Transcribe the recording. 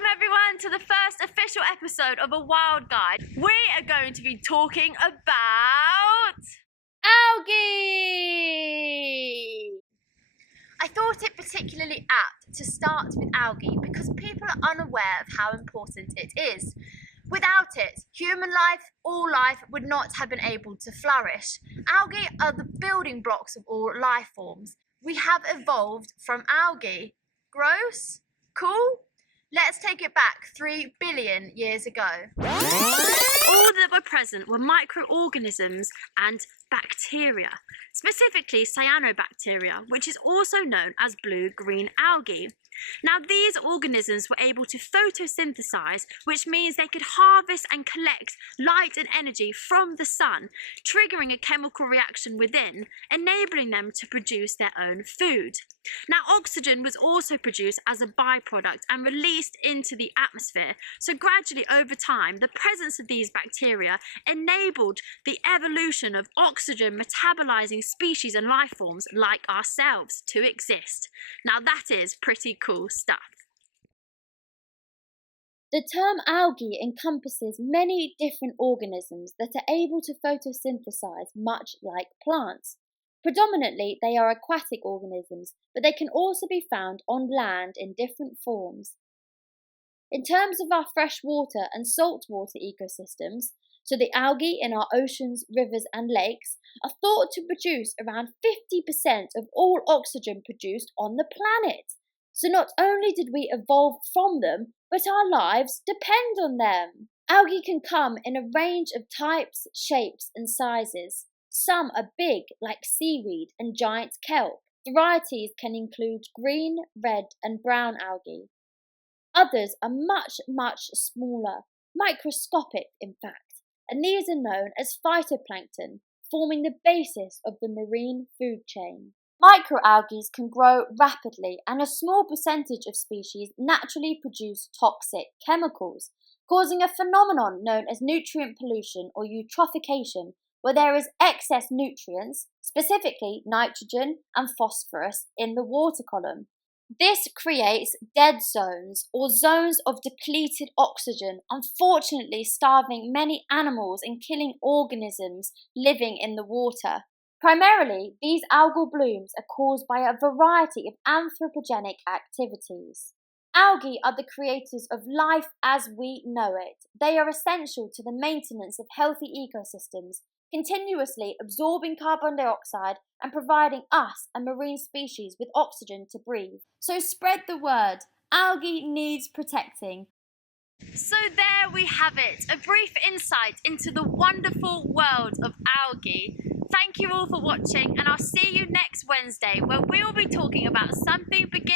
Welcome everyone to the first official episode of A Wild Guide. We are going to be talking about algae. I thought it particularly apt to start with algae because people are unaware of how important it is. Without it, human life, all life, would not have been able to flourish. Algae are the building blocks of all life forms. We have evolved from algae. Gross? Cool? Let's take it back 3 billion years ago. All that were present were microorganisms and bacteria, specifically cyanobacteria, which is also known as blue-green algae. Now, these organisms were able to photosynthesize, which means they could harvest and collect light and energy from the sun, triggering a chemical reaction within, enabling them to produce their own food. Now, oxygen was also produced as a byproduct and released into the atmosphere. So gradually over time, the presence of these bacteria enabled the evolution of oxygen metabolizing species and life forms like ourselves to exist. Now, that is pretty cool stuff. The term algae encompasses many different organisms that are able to photosynthesize much like plants. Predominantly, they are aquatic organisms, but they can also be found on land in different forms. In terms of our freshwater and saltwater ecosystems, so the algae in our oceans, rivers and lakes are thought to produce around 50% of all oxygen produced on the planet. So not only did we evolve from them, but our lives depend on them. Algae can come in a range of types, shapes and sizes. Some are big, like seaweed and giant kelp. Varieties can include green, red and brown algae. Others are much, much smaller, microscopic in fact, and these are known as phytoplankton, forming the basis of the marine food chain. Microalgae can grow rapidly, and a small percentage of species naturally produce toxic chemicals, causing a phenomenon known as nutrient pollution or eutrophication, where there is excess nutrients, specifically nitrogen and phosphorus, in the water column. This creates dead zones or zones of depleted oxygen, unfortunately starving many animals and killing organisms living in the water. Primarily, these algal blooms are caused by a variety of anthropogenic activities. Algae are the creators of life as we know it. They are essential to the maintenance of healthy ecosystems, continuously absorbing carbon dioxide and providing us and marine species with oxygen to breathe. So spread the word. Algae needs protecting. So there we have it, a brief insight into the wonderful world of algae. Thank you all for watching, and I'll see you next Wednesday where we will be talking about something beginning